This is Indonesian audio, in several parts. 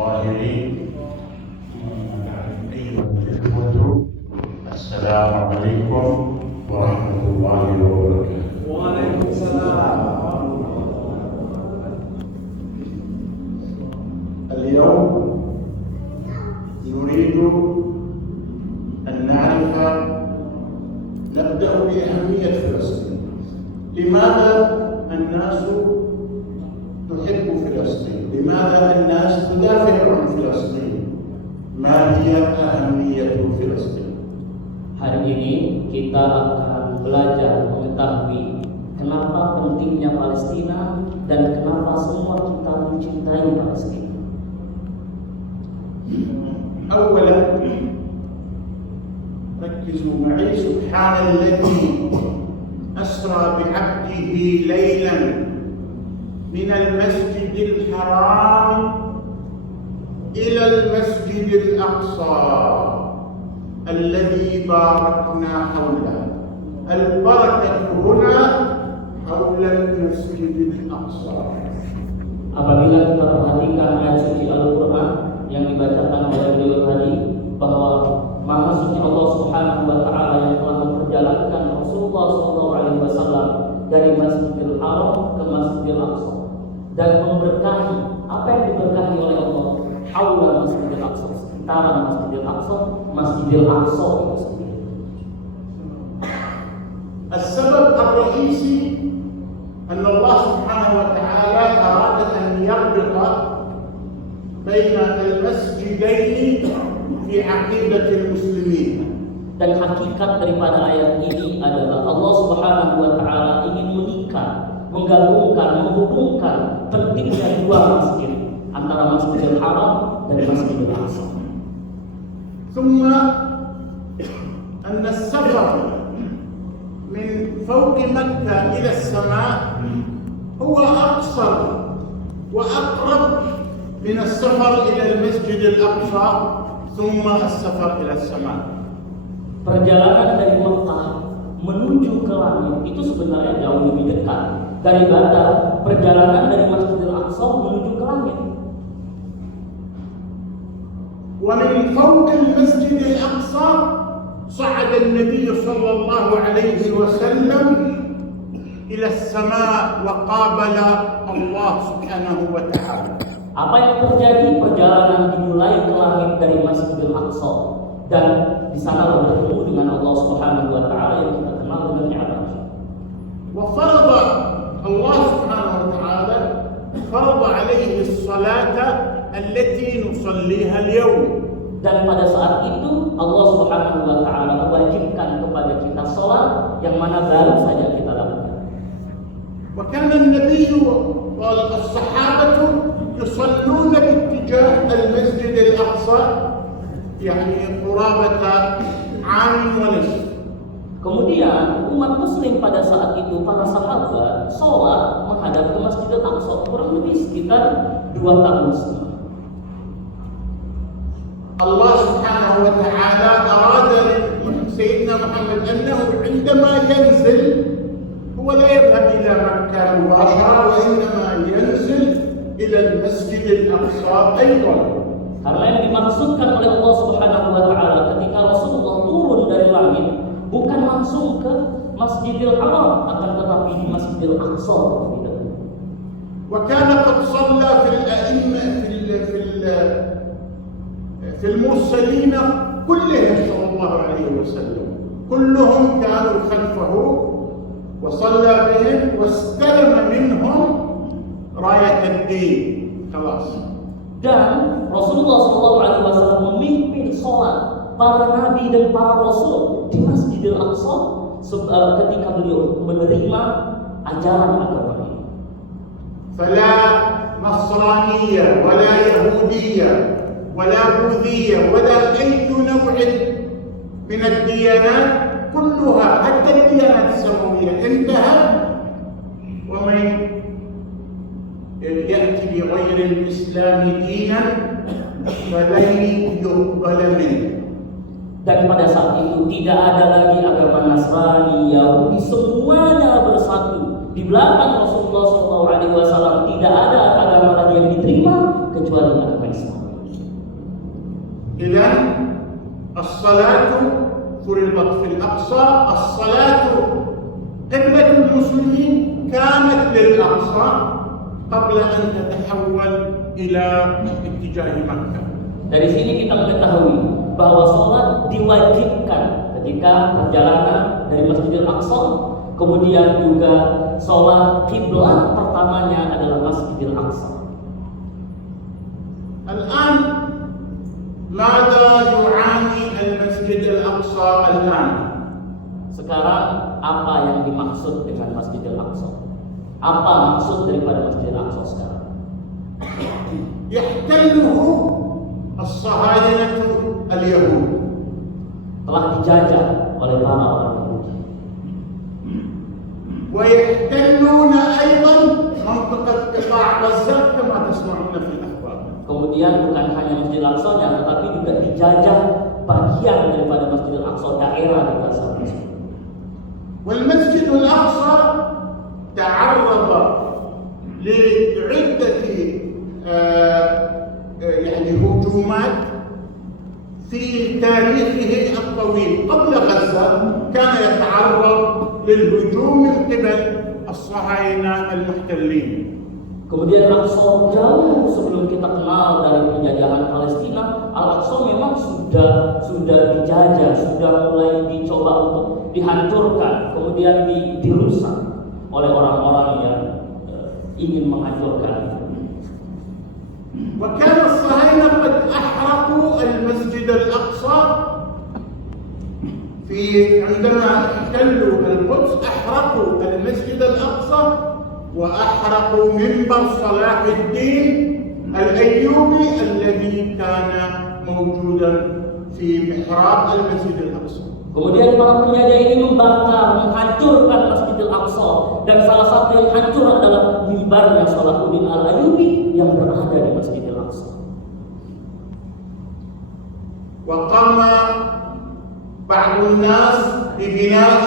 الظاهرين. أيها الإخوة، السلام عليكم ورحمة الله وبركاته. وعليكم السلام. اليوم نريد أن نعرف، نبدأ بأهمية فلسطين. لماذا الناس تحب فلسطين؟ لماذا الناس تدافع عن فلسطين؟ ما هي أهمية فلسطين؟ Hari ini kita akan belajar mengetahui kenapa pentingnya Palestina dan kenapa semua kita mencintai Palestina. أولا ركزوا معي. سبحان الذي أسرى بعبده ليلا من المسجد الحرام إلى المسجد الأقصى الذي باركنا حوله. البركة هنا حول المسجد الأقصى. Apabila kita perhatikan ayat suci Al-Quran yang dibacakan oleh beliau tadi, bahwa Maha Suci Allah Subhanahu wa Ta'ala yang telah memperjalankan Rasulullah SAW dari Masjidil Haram ke Masjidil Aqsa dan memberkahi apa yang diberkahi oleh Allah haula Masjidil Aqsa, sekitaran Masjidil Aqsa, Masjidil Aqsa itu sendiri. السبب الرئيسي أن الله سبحانه وتعالى أراد أن يربط بين المسجدين في عقيدة المسلمين. Dan hakikat daripada ayat ini adalah Allah Subhanahu wa Ta'ala ingin mengikat, menggabungkan, menghubungkan pentingnya dua masjid antara Masjidil Haram dan Masjidil Aqsa. ثم أن السفر من فوق مكة إلى السماء هو أقصر وأقرب من السفر إلى المسجد الأقصى ثم السفر إلى السماء. Perjalanan dari Mekah menuju ke langit itu sebenarnya jauh lebih dekat daripada perjalanan dari Masjidil Aqsa menuju ke langit. ومن فوق المسجد الأقصى صعد النبي صلى الله عليه وسلم إلى السماء وقابل الله سبحانه وتعالى. Apa yang terjadi? Perjalanan dimulai ke langit dari Masjidil Aqsa dan di sana bertemu dengan Allah Subhanahu wa Ta'ala yang kita kenal dengan Mi'raj. وفرض الله سبحانه وتعالى فرض عليه الصلاة التي نصليها اليوم. Dan pada saat itu Allah Subhanahu wa Ta'ala mewajibkan kepada kita salat yang mana baru saja kita lakukan. وكان النبي والصحابة يصلون باتجاه المسجد الأقصى يعني قرابة عام ونصف. Kemudian umat muslim pada saat itu, para sahabat sholat menghadap ke Masjidil Aqsa kurang lebih sekitar 2 tahun setengah. الله سبحانه وتعالى أراد سيدنا محمد أنه عندما ينزل هو لا يذهب إلى مكة مباشرة وإنما ينزل إلى المسجد الأقصى أيضا. Karena yang dimaksudkan oleh Allah Subhanahu wa Ta'ala ketika Rasulullah turun dari langit bukan langsung ke Masjidil Haram, akan tetapi di Masjidil Aqsa. وكان قد صلى في الأئمة في المرسلين كلهم صلى الله عليه وسلم، كلهم كانوا خلفه وصلى بهم واستلم منهم راية الدين. خلاص. Dan Rasulullah SAW memimpin sholat para nabi dan para rasul di Masjidil Aqsa ketika beliau menerima ajaran agama ini. فلا نصرانية ولا يهودية ولا بوذية ولا أي نوع من الديانات كلها حتى الديانات السماوية انتهى، ومن يأتي بغير الإسلام دينا فلن يقبل منه. Dan pada saat itu tidak ada lagi agama Nasrani, Yahudi, semuanya bersatu di belakang Rasulullah SAW. Tidak ada agama lagi yang diterima kecuali agama Islam. إذن الصلاة فرضت في الأقصى. الصلاة قبلة المسلمين كانت للأقصى قبل أن تتحول إلى اتجاه مكة. Dari sini kita mengetahui bahwa sholat diwajibkan ketika perjalanan dari Masjidil Aqsa, kemudian juga sholat kiblat pertamanya adalah Masjidil Aqsa. الآن ماذا يعاني المسجد الأقصى الآن؟ Sekarang apa yang dimaksud dengan Masjidil Aqsa? Apa maksud daripada Masjidil Aqsa sekarang? يحتله الصهاينة اليهود. Telah dijajah oleh para orang Yahudi. ويحتلون أيضا منطقة قطاع غزة كما تسمعون في الأخبار. Kemudian bukan hanya Masjidil Aqsa-nya, tetapi juga dijajah bagian daripada Masjidil Aqsa, daerah di Gaza. والمسجد الأقصى تعرض لعدة يعني هجومات في تاريخه الطويل. قبل غزة كان يتعرض للهجوم من قبل الصهاينة المحتلين. Kemudian Al-Aqsa jauh sebelum kita kenal dari penjajahan Palestina, Al-Aqsa memang sudah dijajah, sudah mulai dicoba untuk dihancurkan, kemudian dirusak oleh orang-orang yang ingin menghancurkan. وكان الصهاينة قد أحرقوا المسجد الأقصى عندما احتلوا القدس. أحرقوا المسجد الأقصى وأحرقوا منبر صلاح الدين الأيوبي الذي كان موجودا في محراب المسجد الأقصى. Kemudian para penjajah ini membakar, menghancurkan Masjidil Aqsa, dan salah satu yang hancur adalah mimbarnya Salahuddin Al-Ayyubi yang berada di Masjidil Aqsa. وقام بعض الناس ببناء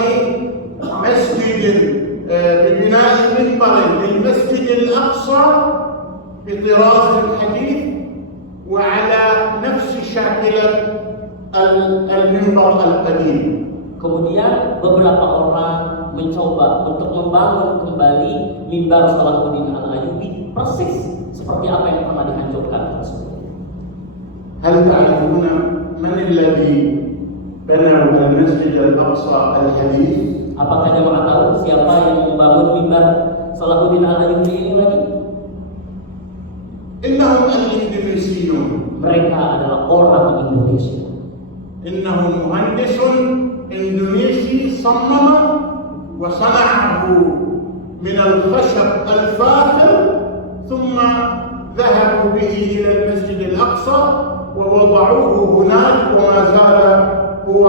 منبر للمسجد الأقصى بطراز حديث وعلى نفس شاكلة المنبر القديم. Kemudian beberapa orang mencoba untuk membangun kembali mimbar Salahuddin Al-Ayyubi persis seperti apa yang pernah dihancurkan tersebut. هل تعلمون من الذي بنوا المسجد الأقصى الحديث؟ Apakah jemaah tahu siapa yang membangun mimbar Salahuddin Al-Ayyubi ini lagi? إنهم الإندونيسيون. Mereka adalah orang Indonesia. إنه مهندس إندونيسي صمم وصنعه من الخشب الفاخر ثم ذهبوا به إلى المسجد الأقصى ووضعوه هناك وما زال هو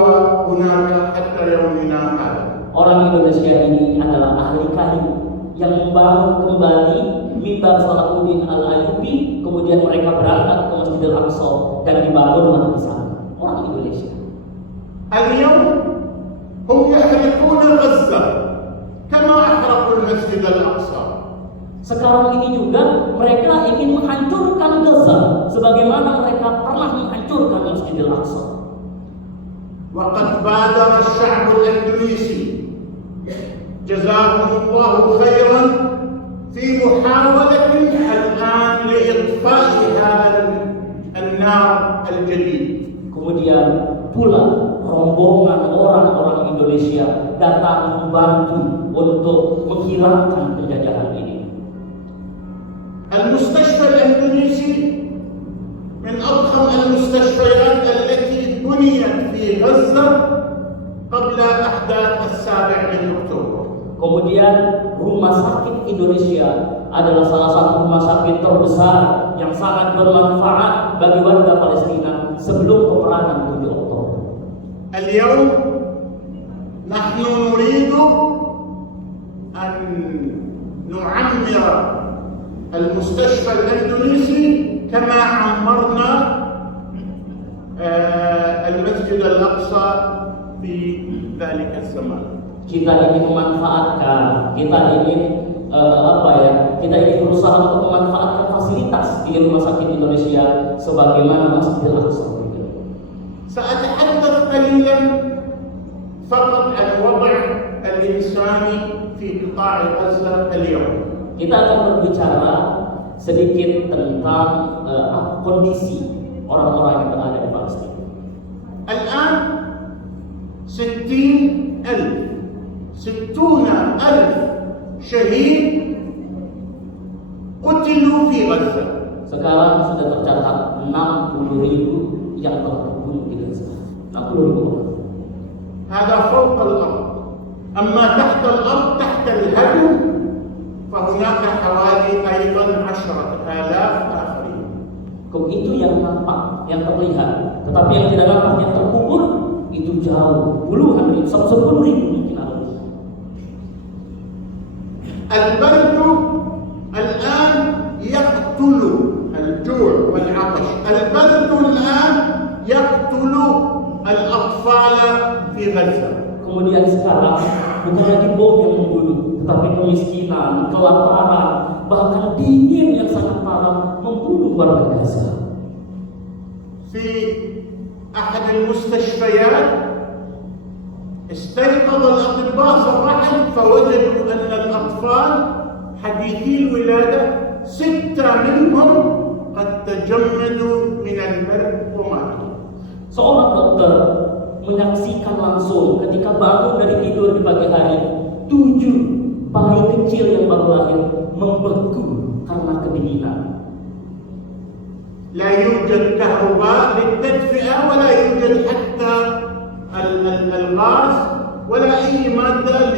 هناك حتى يومنا هذا. Orang Indonesia ini adalah ahli kayu yang membangun kembali mimbar Salahuddin Al-Ayyubi, kemudian mereka berangkat ke Masjidil Aqsa dan dibangunlah di sana. Orang Indonesia. اليوم هم يحرقون غزة كما أحرقوا المسجد الأقصى. Sekarang ini juga mereka ingin menghancurkan Gaza sebagaimana mereka pernah menghancurkan Masjidil Aqsa. وقد بادر الشعب الإندونيسي جزاهم الله خيرا في محاولة الآن لإطفاء هذا النار الجديد. Kemudian pula rombongan orang-orang Indonesia datang membantu untuk menghilangkan penjajahan ini. المستشفى الإندونيسي من أضخم المستشفيات التي بنيت في غزة قبل أحداث 7 أكتوبر. Kemudian rumah sakit Indonesia adalah salah satu rumah sakit terbesar yang sangat bermanfaat bagi warga Palestina sebelum peperangan 7 Oktober. اليوم نحن نريد أن نعمر المستشفى الإندونيسي كما عمرنا المسجد الأقصى في ذلك الزمان. Kita ingin memanfaatkan, kita ingin berusaha untuk memanfaatkan fasilitas di rumah sakit Indonesia sebagaimana Masjidil Aqsa. سأتحدث قليلا فقط عن وضع الإنسان في قطاع غزة اليوم. Kita akan berbicara sedikit tentang kondisi orang-orang yang berada di Palestina. الآن 60,000 شهيد قتلوا في غزة. Sekarang sudah tercatat 60.000 yang telah terbunuh di Gaza. 60.000 orang. هذا فوق الأرض. أما تحت الأرض تحت الهدم فهناك حوالي أيضا 10,000 آخرين. Itu yang nampak, yang terlihat. Tetapi yang tidak nampak, yang terkubur itu jauh, puluhan ribu, 10.000 mungkin ada. البرد الآن يقتل الجوع والعطش. البرد الآن يقتل الأطفال في غزة. Kemudian sekarang bukan lagi bom yang membunuh, tetapi kemiskinan, kelaparan, bahkan dingin yang sangat parah membunuh warga Gaza. في أحد المستشفيات استيقظ الأطباء صباحا فوجدوا أن الأطفال حديثي الولادة 6 منهم قد تجمدوا من البرد وماتوا. Seorang dokter menyaksikan langsung ketika bangun dari tidur di pagi hari, 7 bayi kecil yang baru lahir membeku karena kedinginan. لا يوجد كهرباء للتدفئة ولا يوجد حتى الغاز ولا أي مادة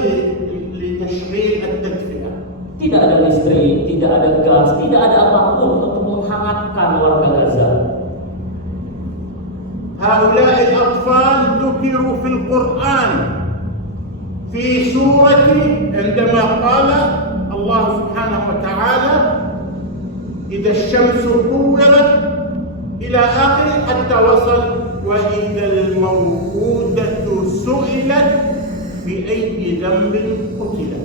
لتشغيل التدفئة. Tidak ada listrik, tidak ada gas, tidak ada apapun untuk menghangatkan warga Gaza. هؤلاء الأطفال ذكروا في القرآن في سورة عندما قال الله سبحانه وتعالى إذا الشمس كورت إلى آخر حتى وصل وإذا الموءودة سئلت بأي ذنب قتلت.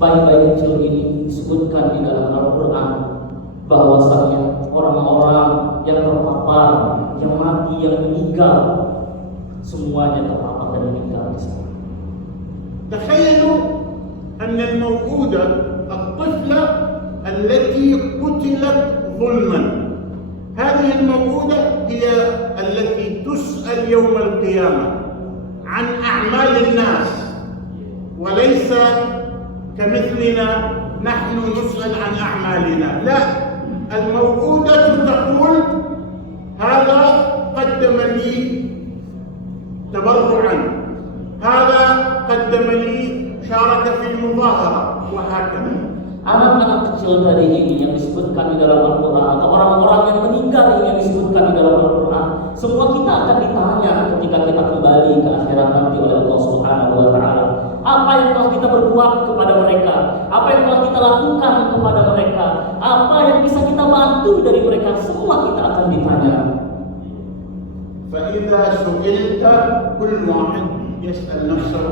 Bayi-bayi kecil ini disebutkan di dalam Al-Quran bahwasanya orang-orang yang terpapar, yang mati, yang meninggal, semuanya terpapar dan meninggal di sana. تخيلوا أن الموءودة الطفلة التي قتلت ظلما، هذه الموءودة هي التي تسأل يوم القيامة عن أعمال الناس، وليس كمثلنا نحن نسأل عن أعمالنا. لا، الموءودة تقول هذا قدم لي تبرعا، هذا قدم لي شارك في المظاهرة، وهكذا. Anak-anak kecil tadi ini yang disebutkan di dalam Al-Quran, atau orang-orang yang meninggal ini yang disebutkan di dalam Al-Quran, semua kita akan ditanya ketika kita kembali ke akhirat nanti oleh Allah Subhanahu wa Ta'ala. Apa yang telah kita berbuat kepada mereka, apa yang telah kita lakukan kepada mereka, apa yang bisa kita bantu dari mereka, semua kita akan ditanya. فإذا سئلت كل واحد يسأل نفسه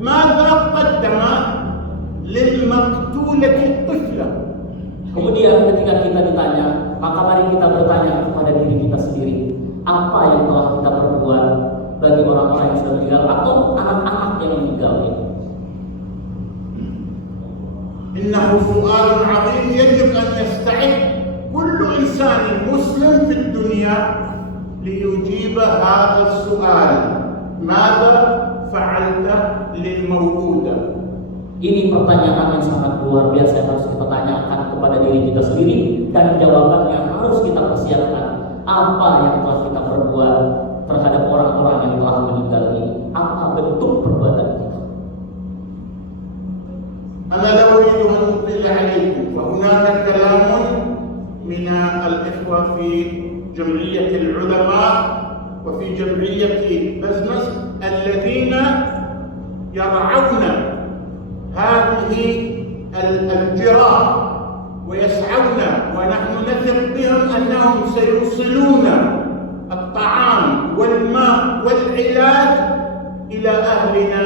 ماذا قدم للمقتولة الطفلة. Kemudian ketika kita ditanya, maka mari kita bertanya kepada diri kita sendiri, apa yang telah kita perbuat bagi orang-orang yang sudah meninggal atau anak-anak yang meninggal ini. إنه سؤال عظيم يجب أن يستعد كل إنسان مسلم في الدنيا ليجيب هذا السؤال: ماذا فعلت للموءودة؟ Ini pertanyaan yang sangat luar biasa yang harus kita tanyakan kepada diri kita sendiri, dan jawabannya harus kita persiapkan. Apa yang telah kita perbuat terhadap orang-orang yang telah meninggal ini? Apa bentuk perbuatan kita? أنا لا أريد أن أطيل عليكم، فهناك كلام من الإخوة في جمعية العلماء وفي جمعية بزنس الذين يرعون هذه الجراح ويسعون، ونحن نثق بهم أنهم سيوصلون الطعام والماء والعلاج إلى أهلنا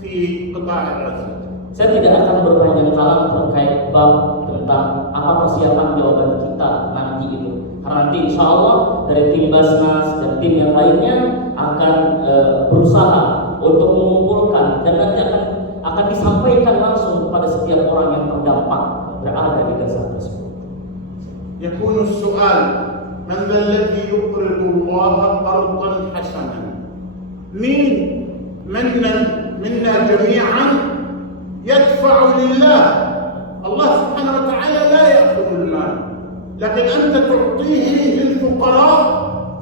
في قطاع غزة. Saya tidak akan berpanjang kalam terkait bab tentang apa persiapan jawaban kita nanti itu. Karena nanti insya Allah dari tim Basnas dan tim yang lainnya akan berusaha untuk mengumpulkan dan nanti akan disampaikan langsung kepada setiap orang yang terdampak berada di Gaza tersebut. يكون السؤال من ذا الذي يقرض الله قرضا حسنا؟ منا جميعا يدفع لله. الله سبحانه وتعالى لا يأخذ المال، لكن أنت تعطيه للفقراء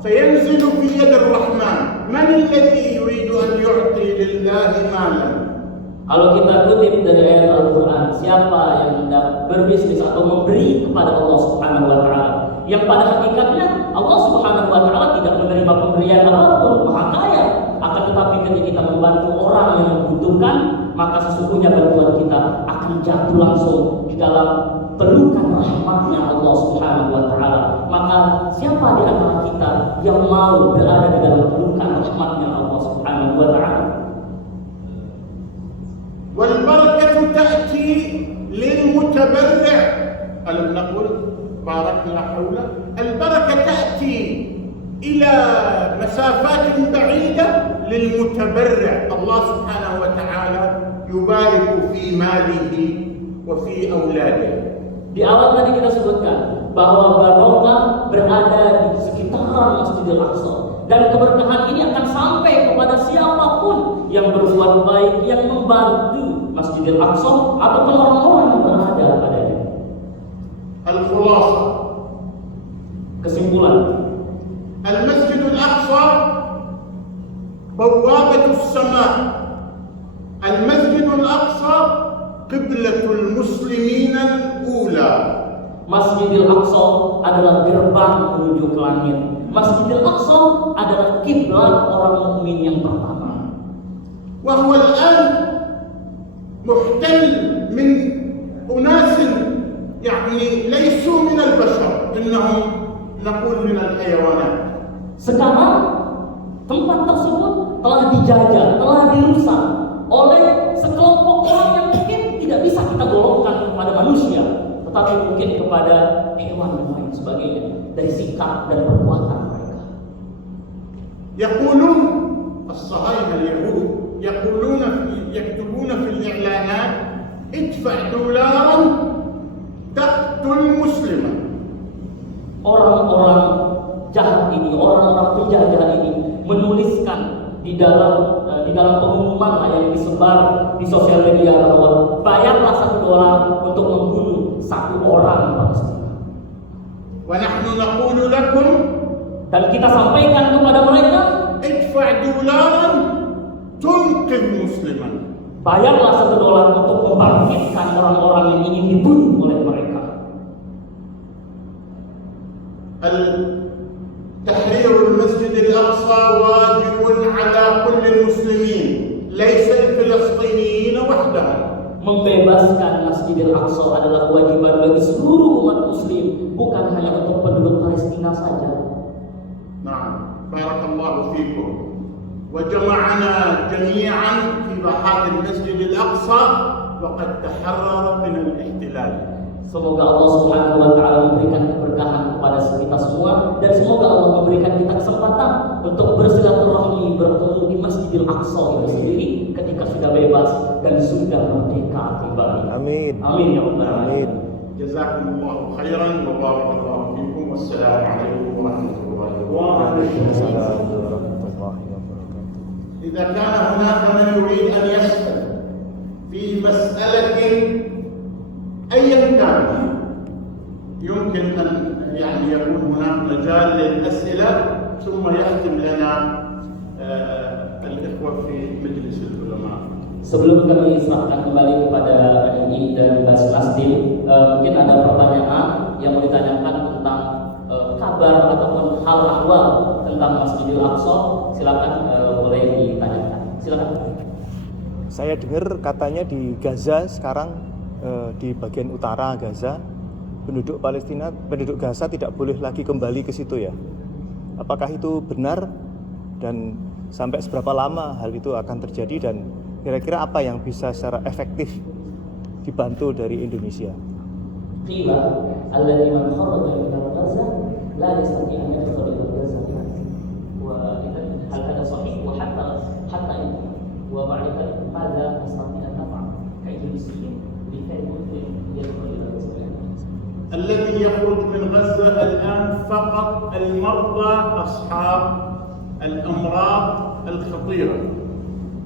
فينزل في يد الرحمن. من الذي يريد أن يعطي لله مالا؟ Kalau kita kutip dari ayat Al-Quran, siapa yang hendak berbisnis atau memberi kepada Allah Subhanahu wa Ta'ala, yang pada hakikatnya Allah Subhanahu wa Ta'ala tidak menerima pemberian apapun, maha kaya. Akan tetapi ketika kita membantu orang yang membutuhkan, maka sesungguhnya bantuan kita akan jatuh langsung di dalam pelukan rahmatnya Allah Subhanahu wa Ta'ala. Maka siapa di antara kita yang mau berada di dalam pelukan rahmatnya Allah Subhanahu wa Ta'ala? والبركة تأتي للمتبرع. ألم نقل باركنا حوله؟ البركة تأتي إلى مسافات بعيدة للمتبرع. الله سبحانه وتعالى يبارك في ماله وفي أولاده. Di awal tadi kita sebutkan bahwa barokah berada di sekitaran Masjidil Aqsa, dan keberkahan ini akan sampai kepada siapapun yang berbuat baik, yang membantu Masjidil Aqsa ataupun orang-orang yang berada padanya. Al-Khulasa, kesimpulan, Al-Masjidul Aqsa bawabatus sama. Al-Masjidul Aqsa qiblatul muslimin al-ula. Masjidil Aqsa adalah gerbang menuju ke langit. Masjidil Aqsa adalah kiblat orang mukmin yang pertama. وهو الآن محتل من أناس يعني ليسوا من البشر، إنهم نقول من الحيوانات. Sekarang tempat tersebut telah dijajah, telah dirusak oleh sekelompok orang yang mungkin tidak bisa kita golongkan kepada manusia, tetapi mungkin kepada hewan dan lain sebagainya dari sikap dan perbuatan mereka. يقولون الصهاينة اليهود يكتبون في الإعلانات ادفع دولارا تقتل مسلما. Orang-orang jahat ini, orang-orang penjajah ini menuliskan di dalam pengumuman yang disebar di sosial media bahwa bayarlah $1 untuk membunuh satu orang Palestina. ونحن نقول لكم Dan kita sampaikan kepada mereka, ادفع دولارا تنقذ مسلما. bayarlah $1 untuk membangkitkan orang-orang yang ingin dibunuh oleh mereka. تحرير المسجد الأقصى واجب على كل المسلمين ليس الفلسطينيين وحدهم. Membebaskan Masjidil Aqsa adalah kewajiban bagi seluruh umat muslim, bukan hanya untuk penduduk Palestina saja. نعم، بارك الله فيكم وجمعنا جميعا في هذا المسجد الأقصى وقد تحرر من الاحتلال. Semoga Allah Subhanahu wa Ta'ala memberikan keberkahan kepada kita semua, dan semoga Allah memberikan kita kesempatan untuk bersilaturahmi, bertemu di Masjidil Aqsa itu sendiri ketika sudah bebas dan sudah merdeka kembali. Amin. Amin ya Rabbal alamin. جزاكم الله خيرا وبارك الله فيكم والسلام عليكم ورحمة الله وبركاته. Waalaikumsalam warahmatullahi wabarakatuh. إذا كان هناك من يريد أن يسأل في مسألة أيا كان، يمكن أن يكون هناك مجال للأسئلة ثم يختم لنا الإخوة في مجلس العلماء. Sebelum kami serahkan kembali kepada MI dan Basnas Tim, mungkin ada pertanyaan yang mau ditanyakan tentang kabar ataupun hal ahwal tentang Masjidil Aqsa. Silakan, boleh ditanyakan. Silakan. Saya dengar katanya di Gaza sekarang, di bagian utara Gaza, penduduk Palestina, penduduk Gaza tidak boleh lagi kembali ke situ ya. Apakah itu benar, dan sampai seberapa lama hal itu akan terjadi, dan kira-kira apa yang bisa secara efektif dibantu dari Indonesia? Qila alladhi man kharaja min Gaza la yastati an yadkhula ila Gaza يخرج من غزة الآن فقط المرضى أصحاب الأمراض الخطيرة.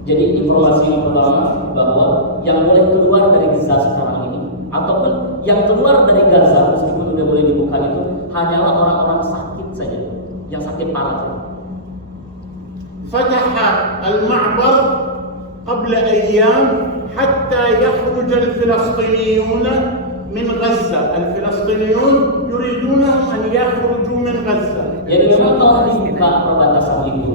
Jadi informasi yang pertama bahwa yang boleh keluar dari Gaza sekarang ini ataupun yang keluar dari Gaza meskipun sudah boleh dibuka itu hanyalah orang-orang sakit saja, yang sakit parah. فتح المعبر قبل أيام حتى يخرج الفلسطينيون من غزة. الفلسطينيون يريدونهم أن يخرجوا من غزة. Jadi memang telah dibuka perbatasan itu.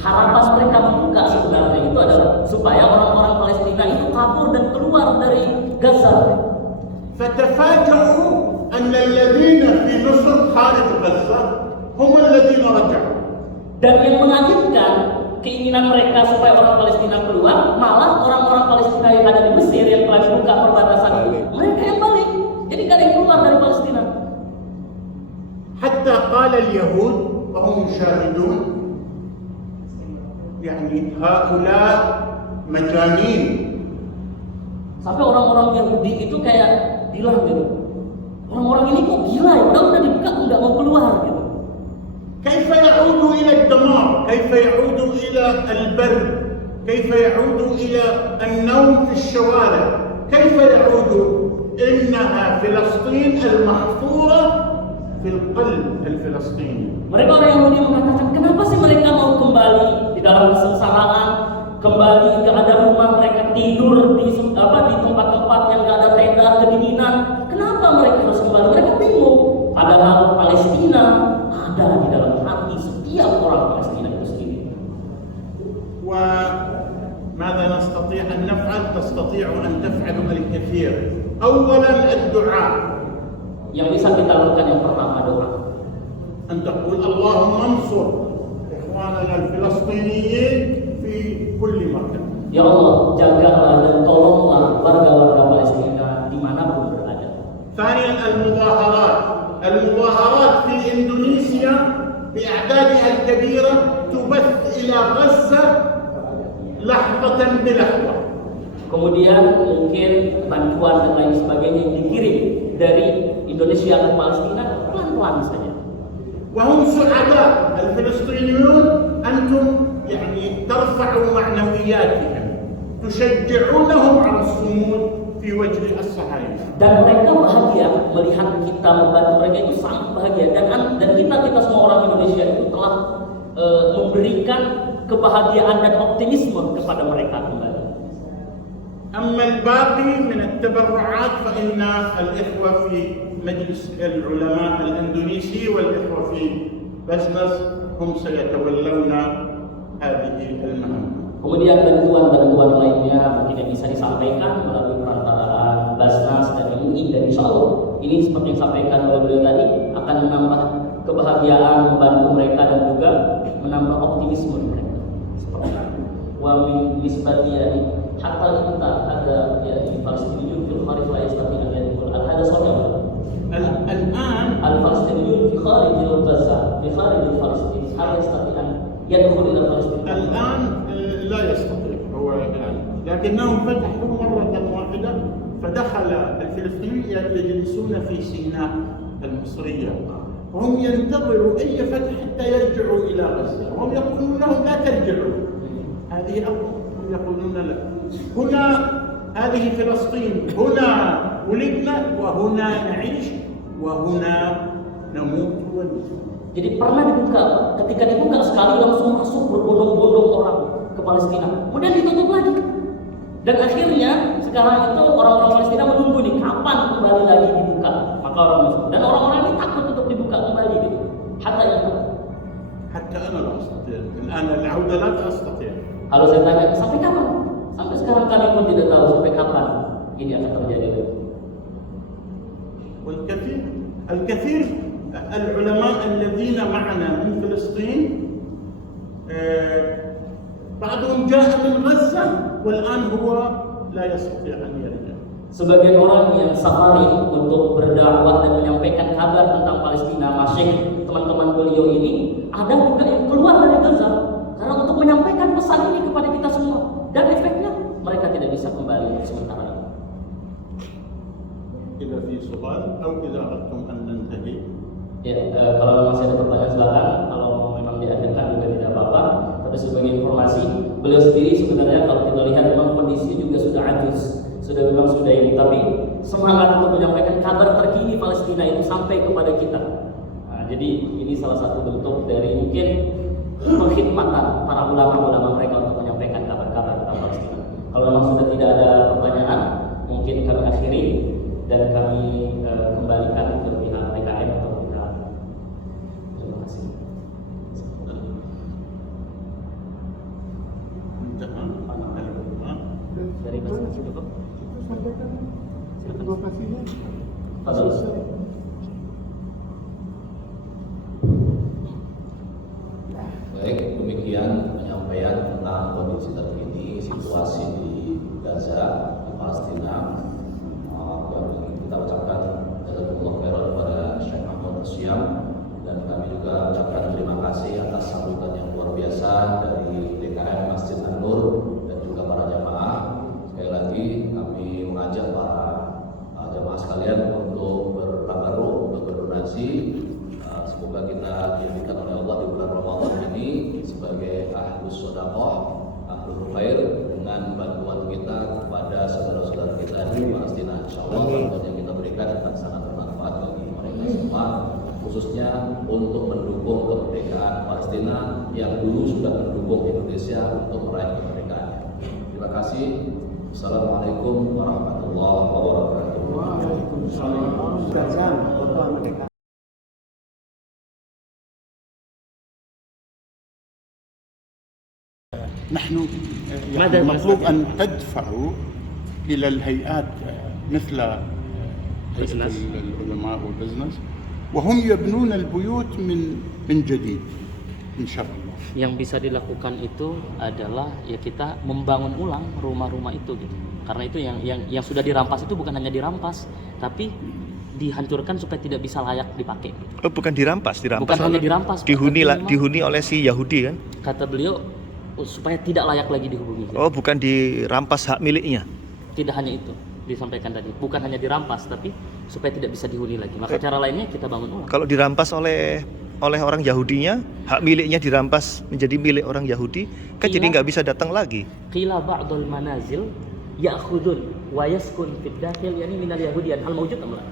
Harapan mereka membuka sebenarnya itu adalah supaya orang-orang Palestina itu kabur dan keluar dari Gaza. فتفاجؤوا أن الذين في مصر خارج غزة هم الذين رجعوا. Dan yang mengagetkan keinginan mereka supaya orang Palestina keluar, malah orang-orang Palestina yang ada di Mesir yang telah dibuka perbatasan itu, mereka yang balik. Jadi gak ada yang keluar dari Palestina. حتى قال اليهود وهم يشاهدون يعني هؤلاء مجانين. Sampai orang-orang Yahudi itu kayak bilang gitu, orang-orang ini kok gila ya, udah dibuka nggak mau keluar gitu. كيف يعودوا إلى الدمار؟ كيف يعودوا إلى البرد؟ كيف يعودوا إلى النوم في الشوارع؟ كيف يعودوا؟ إنها فلسطين المحفورة في القلب الفلسطيني. Mereka orang Yahudi mengatakan, kenapa sih mereka mau kembali di dalam kesengsaraan, kembali ke ada rumah mereka tidur di tempat-tempat yang nggak ada tenda, kedinginan. Kenapa mereka harus kembali? Mereka bingung. Padahal Palestina ada di dalam hati setiap orang Palestina itu sendiri. وماذا نستطيع أن نفعل؟ تستطيع أن تفعل الكثير. أولا الدعاء. Yang bisa kita lakukan yang pertama doa. أن تقول اللهم انصر إخواننا الفلسطينيين في كل مكان. Ya Allah, jagalah dan tolonglah warga-warga Palestina dimanapun berada. ثانيا المظاهرات في إندونيسيا بأعدادها الكبيرة تبث إلى غزة لحظة بلحظة. Kemudian mungkin bantuan dan lain sebagainya yang dikirim dari Indonesia ke Palestina pelan-pelan saja. وهم سعداء الفلسطينيون. أنتم يعني ترفعوا معنوياتهم، تشجعونهم على الصمود في وجه الصهاينة. Dan mereka bahagia melihat kita membantu mereka, itu sangat bahagia. Dan kita semua orang Indonesia itu telah memberikan kebahagiaan dan optimisme kepada mereka kembali. أما الباقي من التبرعات فإن الإخوة في مجلس العلماء الإندونيسي والإخوة في بزنس هم سيتولون هذه المهام. Kemudian bantuan-bantuan lainnya mungkin yang bisa disampaikan melalui perantaraan Basnas dan MUI, dan insya Allah ini seperti yang disampaikan oleh beliau tadi akan menambah kebahagiaan, membantu mereka dan juga menambah optimisme mereka. Seperti itu. Wa min nisbati yani hatta inta ada yani Palestiniyun fil kharij la yastati an yadkhul al-hada sahih. الآن الفلسطينيون في خارج غزة في خارج فلسطين هل يستطيع أن يدخل إلى فلسطين؟ الآن لا يستطيع هو الآن، لكنهم فتحوا مرة واحدة فدخل الفلسطينيون يجلسون في سيناء المصرية وهم ينتظروا أي فتح حتى يرجعوا إلى غزة، وهم يقولون لهم لا ترجعوا، هذه أرض، هم يقولون لا، هنا هذه فلسطين، هنا ولدنا وهنا نعيش وهنا نموت ونحيا. Jadi pernah dibuka, ketika dibuka sekali langsung masuk berbondong-bondong orang ke Palestina, kemudian ditutup lagi. Dan akhirnya sekarang itu orang-orang Palestina menunggu nih kapan kembali lagi dibuka. Maka dan orang-orang ini takut untuk dibuka kembali gitu. حتى أنا لا أستطيع الآن العودة، لا أستطيع. Kalau saya tanya sampai kapan? Sampai sekarang kami pun tidak tahu sampai kapan ini akan terjadi. الكثير العلماء الذين معنا من فلسطين بعضهم جاء من غزة والآن هو لا يستطيع أن يرجع. Sebagian orang yang safari untuk berdakwah dan menyampaikan kabar tentang Palestina, masyayikh teman-teman beliau ini ada juga yang keluar dari Gaza karena untuk menyampaikan pesan ini kepada kita semua, dan efeknya mereka tidak bisa kembali untuk sementara ini. إذا في سؤال أو إذا أردتم أن Ya, kalau masih ada pertanyaan silakan. Kalau memang diakhirkan juga tidak apa-apa. Tapi sebagai informasi, beliau sendiri sebenarnya kalau kita lihat memang kondisi juga sudah ajus, memang sudah ini. Tapi semangat untuk menyampaikan kabar terkini Palestina itu sampai kepada kita. Nah, jadi ini salah satu bentuk dari mungkin pengkhidmatan para ulama-ulama mereka untuk menyampaikan kabar-kabar tentang Palestina. Kalau memang sudah tidak ada pertanyaan, mungkin kami akhiri dan kami kembalikan ke pihak PKN atau pihak. Terima kasih. Dari Mas cukup. Terima kasih. Fadal. Baik, demikian penyampaian tentang kondisi terkini situasi di Gaza, di Palestina. Kita ucapkan jazakumullah khairan kepada Syekh Mahmud Asyam, dan kami juga ucapkan terima kasih atas sambutan yang luar biasa dari DKM Masjid An-Nur dan juga para jamaah. Sekali lagi kami mengajak para jamaah sekalian untuk bertabarruk, untuk berdonasi. Semoga kita dijadikan oleh Allah di bulan Ramadan ini sebagai ahlus sedekah, ahlul khair, dengan bantuan kita kepada saudara-saudara kita di Palestina. Insyaallah bantuan yang kita berikan akan sangat bermanfaat bagi mereka semua, khususnya untuk mendukung kemerdekaan Palestina yang dulu sudah mendukung Indonesia untuk meraih kemerdekaannya. Terima kasih. Assalamualaikum warahmatullahi wabarakatuh. Waalaikumsalam. نحن يعني مطلوب أن تدفعوا إلى الهيئات مثل هيئة العلماء والبزنس وهم يبنون البيوت من جديد إن شاء الله. Yang bisa dilakukan itu adalah ya kita membangun ulang rumah-rumah itu gitu. Karena itu yang sudah dirampas itu bukan hanya dirampas, tapi dihancurkan supaya tidak bisa layak dipakai. Oh, bukan dirampas. Bukan hanya dirampas. Dihuni oleh si Yahudi kan? Kata beliau supaya tidak layak lagi dihubungi. Oh, bukan dirampas hak miliknya. Tidak hanya itu disampaikan tadi, bukan hanya dirampas tapi supaya tidak bisa dihuni lagi. Maka cara lainnya kita bangun ulang. Kalau dirampas oleh orang Yahudinya, hak miliknya dirampas menjadi milik orang Yahudi, kan jadi nggak bisa datang lagi. Qila ba'dul manazil ya'khudun wa yaskun fid dakhil yani minal yahudiyan. Hal mawjud am la?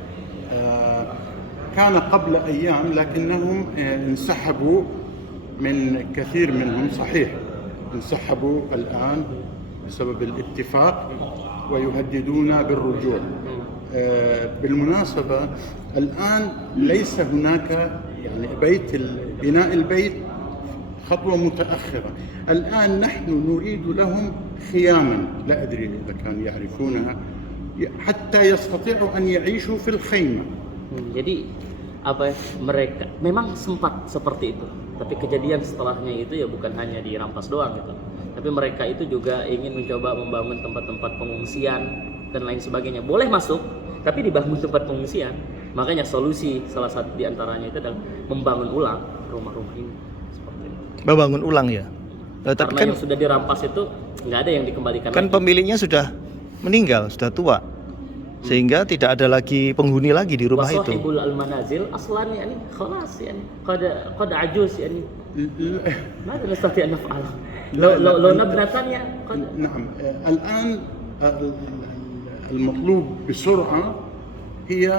كان قبل أيام لكنهم انسحبوا من كثير منهم صحيح انسحبوا الآن بسبب الاتفاق ويهددون بالرجوع. بالمناسبة الآن ليس هناك يعني بناء البيت خطوة متأخرة. الآن نحن نريد لهم خياما لا أدري إذا كانوا يعرفونها حتى يستطيعوا أن يعيشوا في الخيمة. Jadi mereka memang sempat seperti itu, tapi kejadian setelahnya itu ya bukan hanya dirampas doang gitu, tapi mereka itu juga ingin mencoba membangun tempat-tempat pengungsian dan lain sebagainya. Boleh masuk, tapi dibangun tempat pengungsian. Makanya solusi salah satu diantaranya itu adalah membangun ulang rumah-rumah ini. Seperti itu. Membangun ulang ya. Tapi karena kan yang sudah dirampas itu nggak ada yang dikembalikan. Kan lagi. Pemiliknya sudah meninggal, sudah tua. Sehingga tidak ada lagi penghuni lagi di rumah itu. Wasahibul al-manazil aslan yani khalas yani qad ajuz yani ماذا نستطيع أن نفعل لو نبنى ثانية نعم الآن المطلوب بسرعة هي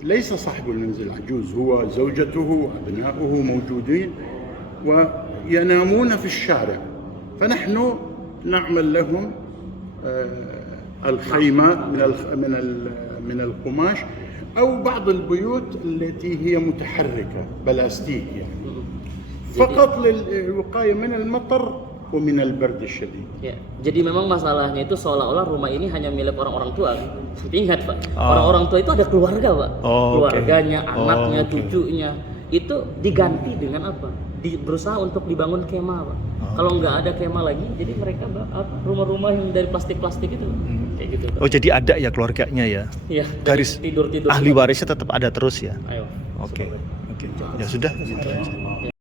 ليس صاحب المنزل عجوز، هو زوجته وأبناؤه موجودين وينامون في الشارع، فنحن نعمل لهم الخيمة من القماش أو بعض البيوت التي هي متحركة بلاستيك يعني فقط للوقاية من المطر ومن البرد الشديد. Ya, jadi memang masalahnya itu seolah-olah rumah ini hanya milik orang-orang tua. Ingat Pak, orang-orang tua itu ada keluarga Pak, keluarganya, anaknya, cucunya. Itu diganti dengan apa? Berusaha untuk dibangun kemah Pak. Kalau nggak ada kemah lagi, jadi mereka rumah-rumah yang dari plastik-plastik itu kayak gitu. Pak. Oh jadi ada ya keluarganya ya? Iya. Garis tidur ahli warisnya tetap ada terus ya? Ayo. Oke. Ya sudah gitu aja.